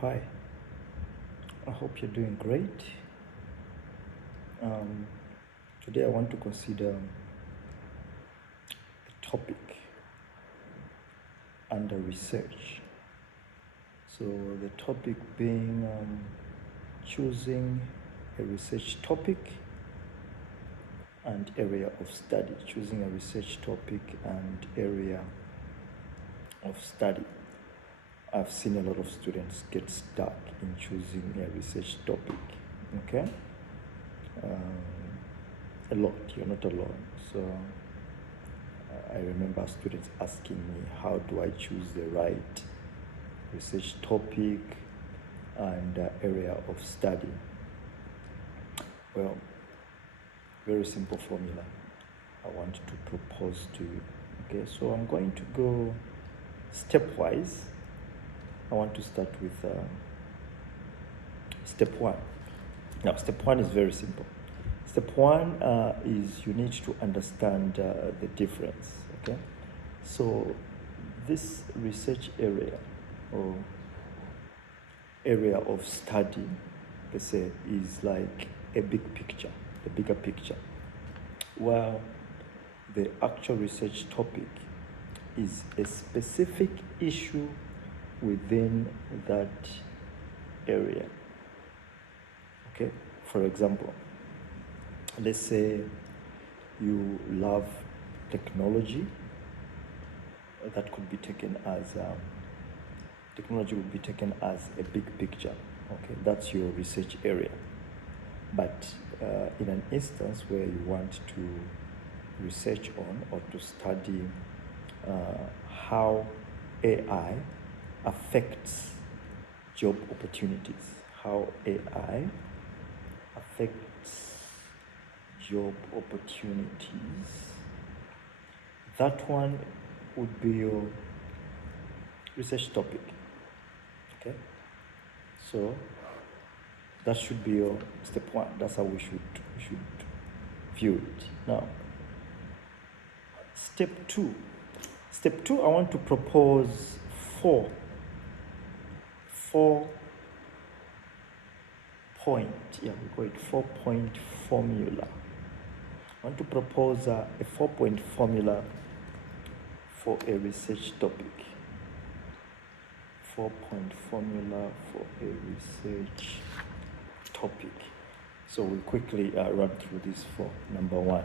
Hi, I hope you're doing great. Um, Today I want to consider a topic under research. So the topic being choosing a research topic and area of study. Choosing a research topic and area of study. I've seen a lot of students get stuck in choosing a research topic. Okay? A lot, you're not alone. So I remember students asking me, how do I choose the right research topic and area of study? Well, very simple formula I want to propose to you. Okay, so I'm going to go stepwise. I want to start with step one. Now, step one is very simple. Step one is you need to understand the difference, okay? So this research area or area of study, let's say, is like a big picture, the bigger picture. While the actual research topic is a specific issue within that area, okay? For example, let's say you love technology. That could be taken as technology would be taken as a big picture. Okay, that's your research area. But in an instance where you want to research on or to study how AI affects job opportunities, how AI affects job opportunities, that one would be your research topic. Okay, so that should be your step one. That's how we should view it. Now, step two, I want to propose four point, we call it 4-point formula. I want to propose a 4-point formula for a research topic. 4-point formula for a research topic. So we'll quickly run through these four. Number one,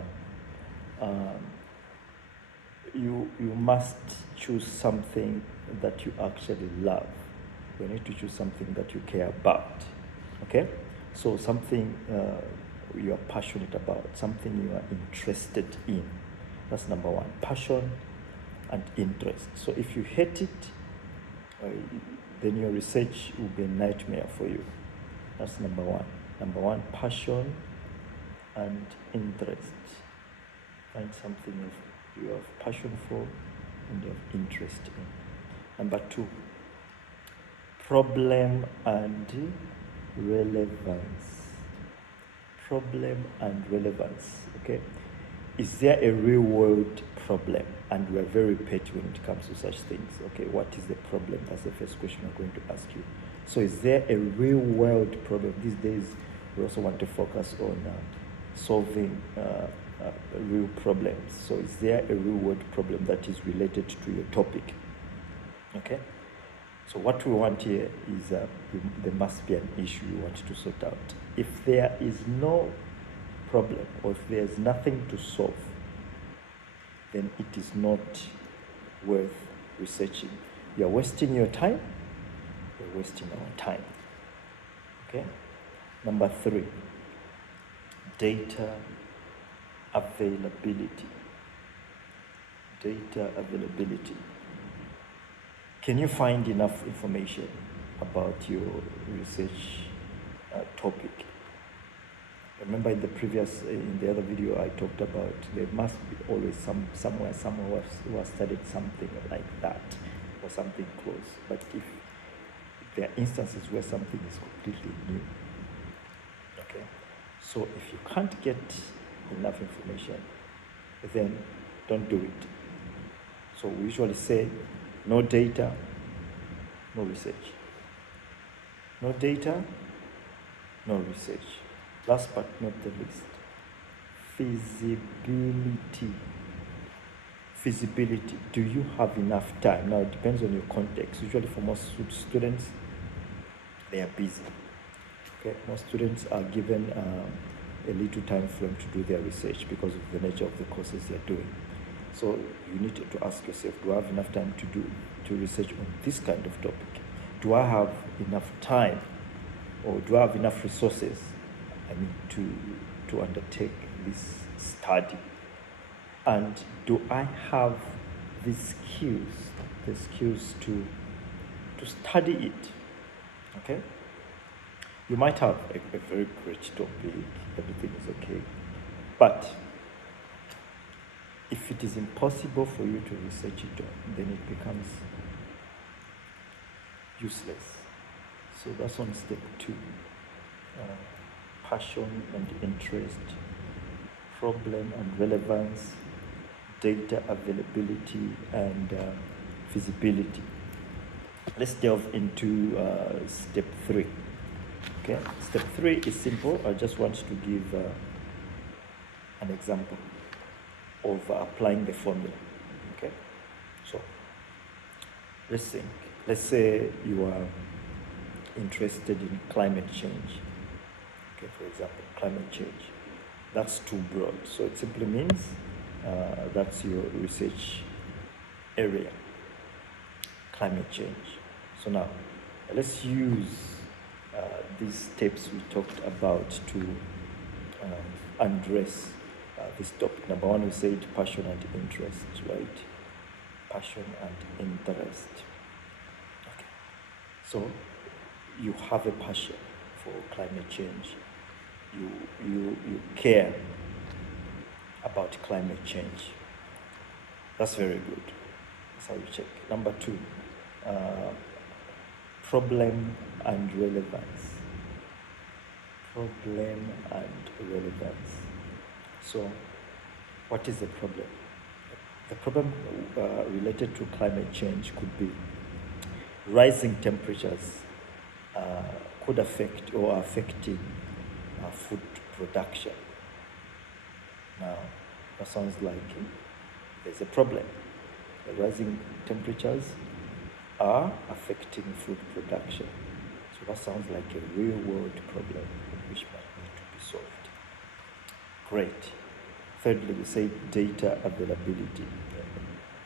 you must choose something that you actually love. You need to choose something that you care about. Okay? So something you are passionate about, something you are interested in. That's number one. Passion and interest. So if you hate it, then your research will be a nightmare for you. That's number one. Number one, passion and interest. Find something you have passion for and you have interest in. Number two, problem and relevance. Problem and relevance. Okay, is there a real world problem? And we're very petty when it comes to such things. Okay, what is the problem? That's the first question I'm going to ask you. So is there a real world problem? These days we also want to focus on solving real problems. So is there a real world problem that is related to your topic? Okay, so what we want here is there must be an issue you want to sort out. If there is no problem or if there's nothing to solve, then it is not worth researching. You're wasting your time, you're wasting our time. Okay? Number three, data availability. Data availability. Can you find enough information about your research topic? Remember in the other video I talked about there must be always someone who has studied something like that or something close. But if there are instances where something is completely new, okay, so if you can't get enough information, then don't do it. So we usually say no data, no research. No data, no research. Last but not the least, feasibility. Feasibility. Do you have enough time? Now, it depends on your context. Usually for most students, they are busy. Okay, most students are given a little time frame to do their research because of the nature of the courses they're doing. So you need to ask yourself, do I have enough time to research on this kind of topic? Do I have enough time, or do I have enough resources, to undertake this study? And do I have the skills to study it? Okay? You might have a very great topic, everything is okay, but if it is impossible for you to research it on, then it becomes useless. So that's on step 2. Passion and interest, problem and relevance, data availability, and feasibility. Let's delve into step 3. Okay, step 3 is simple. I just want to give an example of applying the formula. Okay, so let's think. Let's say you are interested in climate change. Okay, for example, climate change. That's too broad. So it simply means that's your research area, climate change. So now, let's use these steps we talked about to address this topic. Number 1, we said passion and interest, right? Passion and interest. Okay. So you have a passion for climate change. You care about climate change. That's very good. That's how you check. Number 2, problem and relevance. Problem and relevance. So, what is the problem? The problem related to climate change could be rising temperatures could affect or are affecting food production. Now, that sounds like there's a problem. The rising temperatures are affecting food production. So that sounds like a real-world problem which might need to be solved. Great. Thirdly, we say data availability.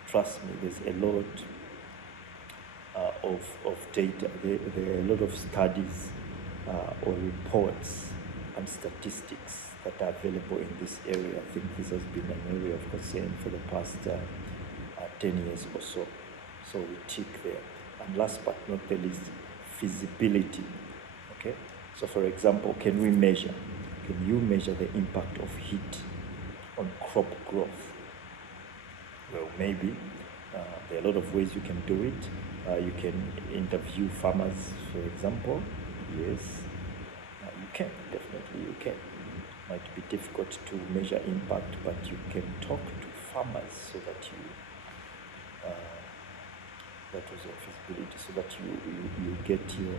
Trust me, there's a lot of data. There are a lot of studies or reports and statistics that are available in this area. I think this has been an area of concern for the past 10 years or so. So we tick there. And last but not the least, feasibility. Okay? So for example, can we measure? Can you measure the impact of heat on crop growth? Well, maybe. There are a lot of ways you can do it. You can interview farmers, for example. Yes, you can. Definitely you can. Might be difficult to measure impact, but you can talk to farmers so that you that was your feasibility, so that you get your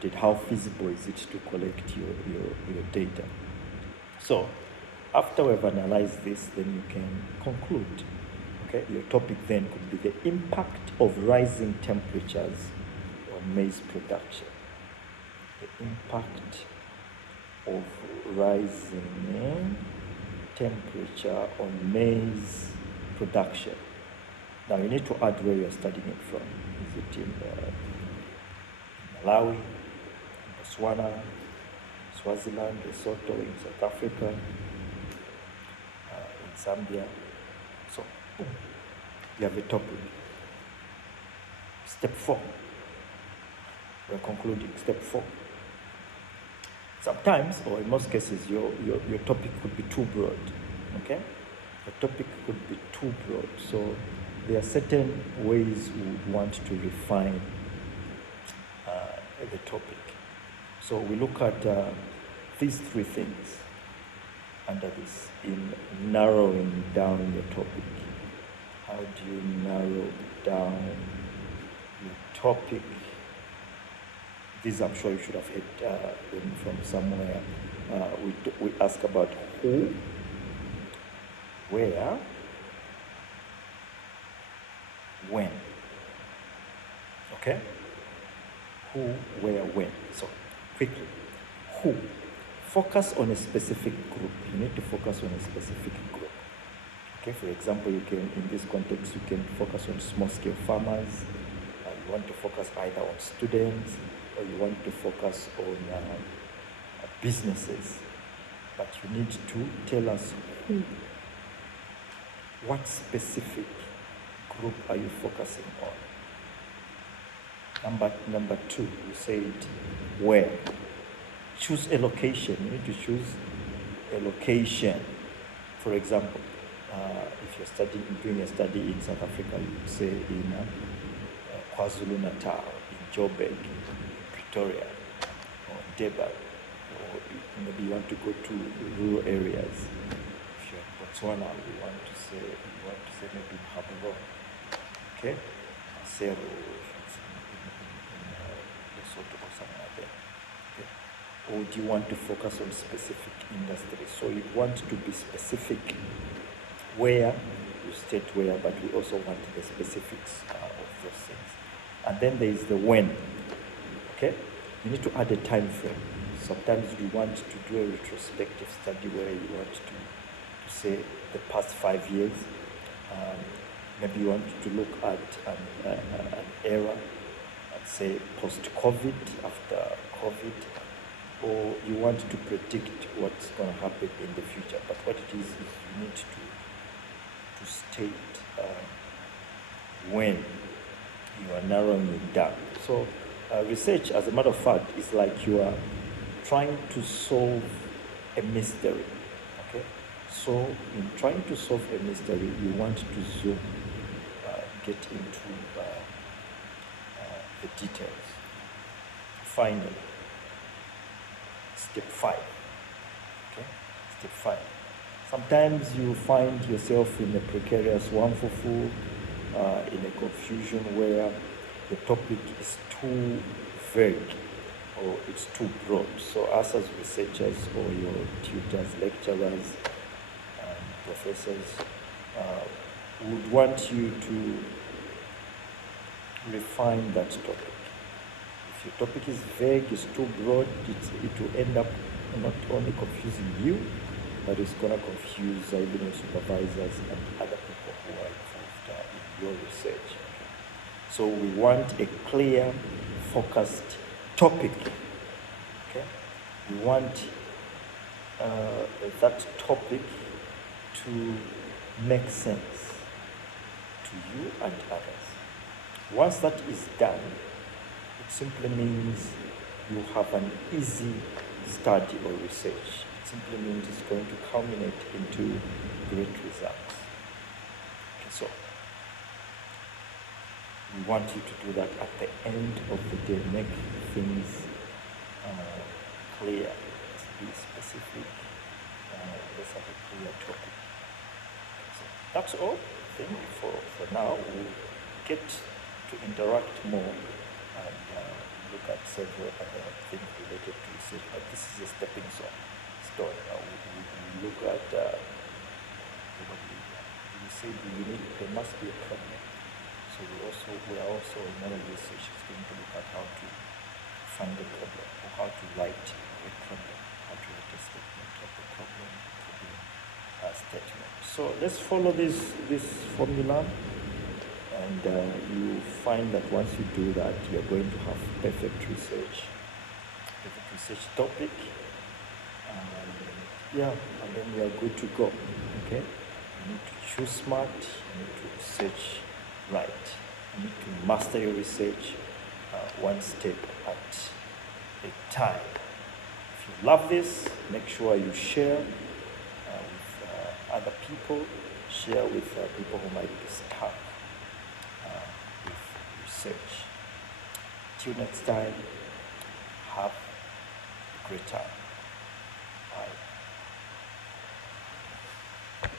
data. How feasible is it to collect your data? So after we've analyzed this, then you can conclude. Okay, your topic then could be the impact of rising temperatures on maize production. The impact of rising temperature on maize production. Now you need to add where you're studying it from. Is it in Malawi, in Botswana, Swaziland, Lesotho, in South Africa, in Zambia? So you have a topic. Step 4. We're concluding. Step 4. Sometimes, or in most cases, your topic could be too broad. Okay? The topic could be too broad. So there are certain ways we would want to refine the topic. So we look at these 3 things under this in narrowing down your topic. How do you narrow down your topic These I'm sure you should have heard them from somewhere. We ask about who, where, when. Okay? Who, where, when. So, quickly. Who? Focus on a specific group. You need to focus on a specific group. Okay, for example, you can, in this context, you can focus on small-scale farmers. You want to focus either on students, or you want to focus on businesses. But you need to tell us who, what specific group are you focusing on? Number two, you said where. Choose a location. You need to choose a location. For example, if you're doing a study in South Africa, you would say in KwaZulu-Natal, in Joburg, in Pretoria, or Durban, or maybe you want to go to rural areas. If you're in Botswana, you want to say maybe in Gaborone, okay, Sero, Lesotho or somewhere there. Okay. Or do you want to focus on specific industries? So you want to be specific where, you state where, but we also want the specifics of those things. And then there is the when. Okay? You need to add a time frame. Sometimes you want to do a retrospective study where you want to say the past 5 years. Maybe you want to look at an era, let's say post-COVID, after COVID, or you want to predict what's going to happen in the future. But what it is you need to state when you are narrowing it down. So research, as a matter of fact, is like you are trying to solve a mystery. Okay? So in trying to solve a mystery, you want to zoom, get into the details. Finally, step 5. Okay? Step 5. Sometimes you find yourself in a precarious wamfufu, in a confusion where the topic is too vague or it's too broad. So us as researchers or your tutors, lecturers, professors would want you to refine that topic. If your topic is vague, it's too broad, it will end up not only confusing you, but it's going to confuse even your supervisors and other people who are involved in your research. So we want a clear, focused topic. Okay? We want that topic to make sense to you and others. Once that is done, it simply means you have an easy study or research. It simply means it's going to culminate into great results. Okay, so we want you to do that at the end of the day. Make things clear. Let's be specific. Let's have a clear topic. So that's all. I think for now we'll get to interact more and look at several other things related to research. But this is a stepping stone. We look at we say there must be a problem. So we are also in another research is going to look at how to find the problem or how to write a problem, how to write a statement of the problem statement. So let's follow this formula, and you find that once you do that, you're going to have perfect research topic, and then you are good to go. Okay, you need to choose smart, you need to research right, you need to master your research one step at a time. If you love this, make sure you share with other people, share with people who might be stuck with research. Till next time, have a great time.